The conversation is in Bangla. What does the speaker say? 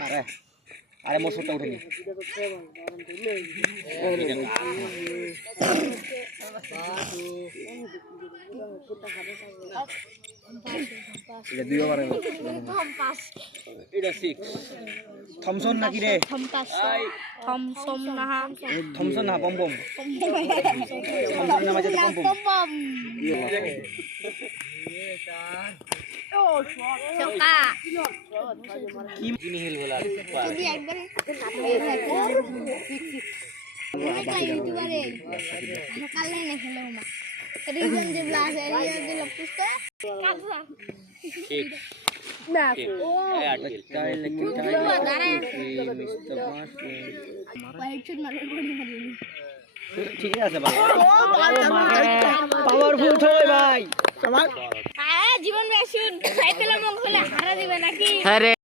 মারে আরে মোসরটা উঠেনি এটা দুই ওভারে এটা 6 থমসন নাকি রে থমসন না বম বম থমসন না মাঝে বম বম চকা কি জিনি হেল বলা যদি একবার এটা ইউটিউবারে কালে না খেলো মা রিজন যে ব্লাস এরিয়া দিল পুস্তে কাজা ঠিক না ও টাই লেকি টাই মিস্টার মাস হোয়াইট শুট মারবে বডি মারিনি ঠিক আছে ভাই পাওয়ারফুল থই ভাই জীবন মেশুন সাইকেলের মঙ্গলে হারা দিবে নাকি আরে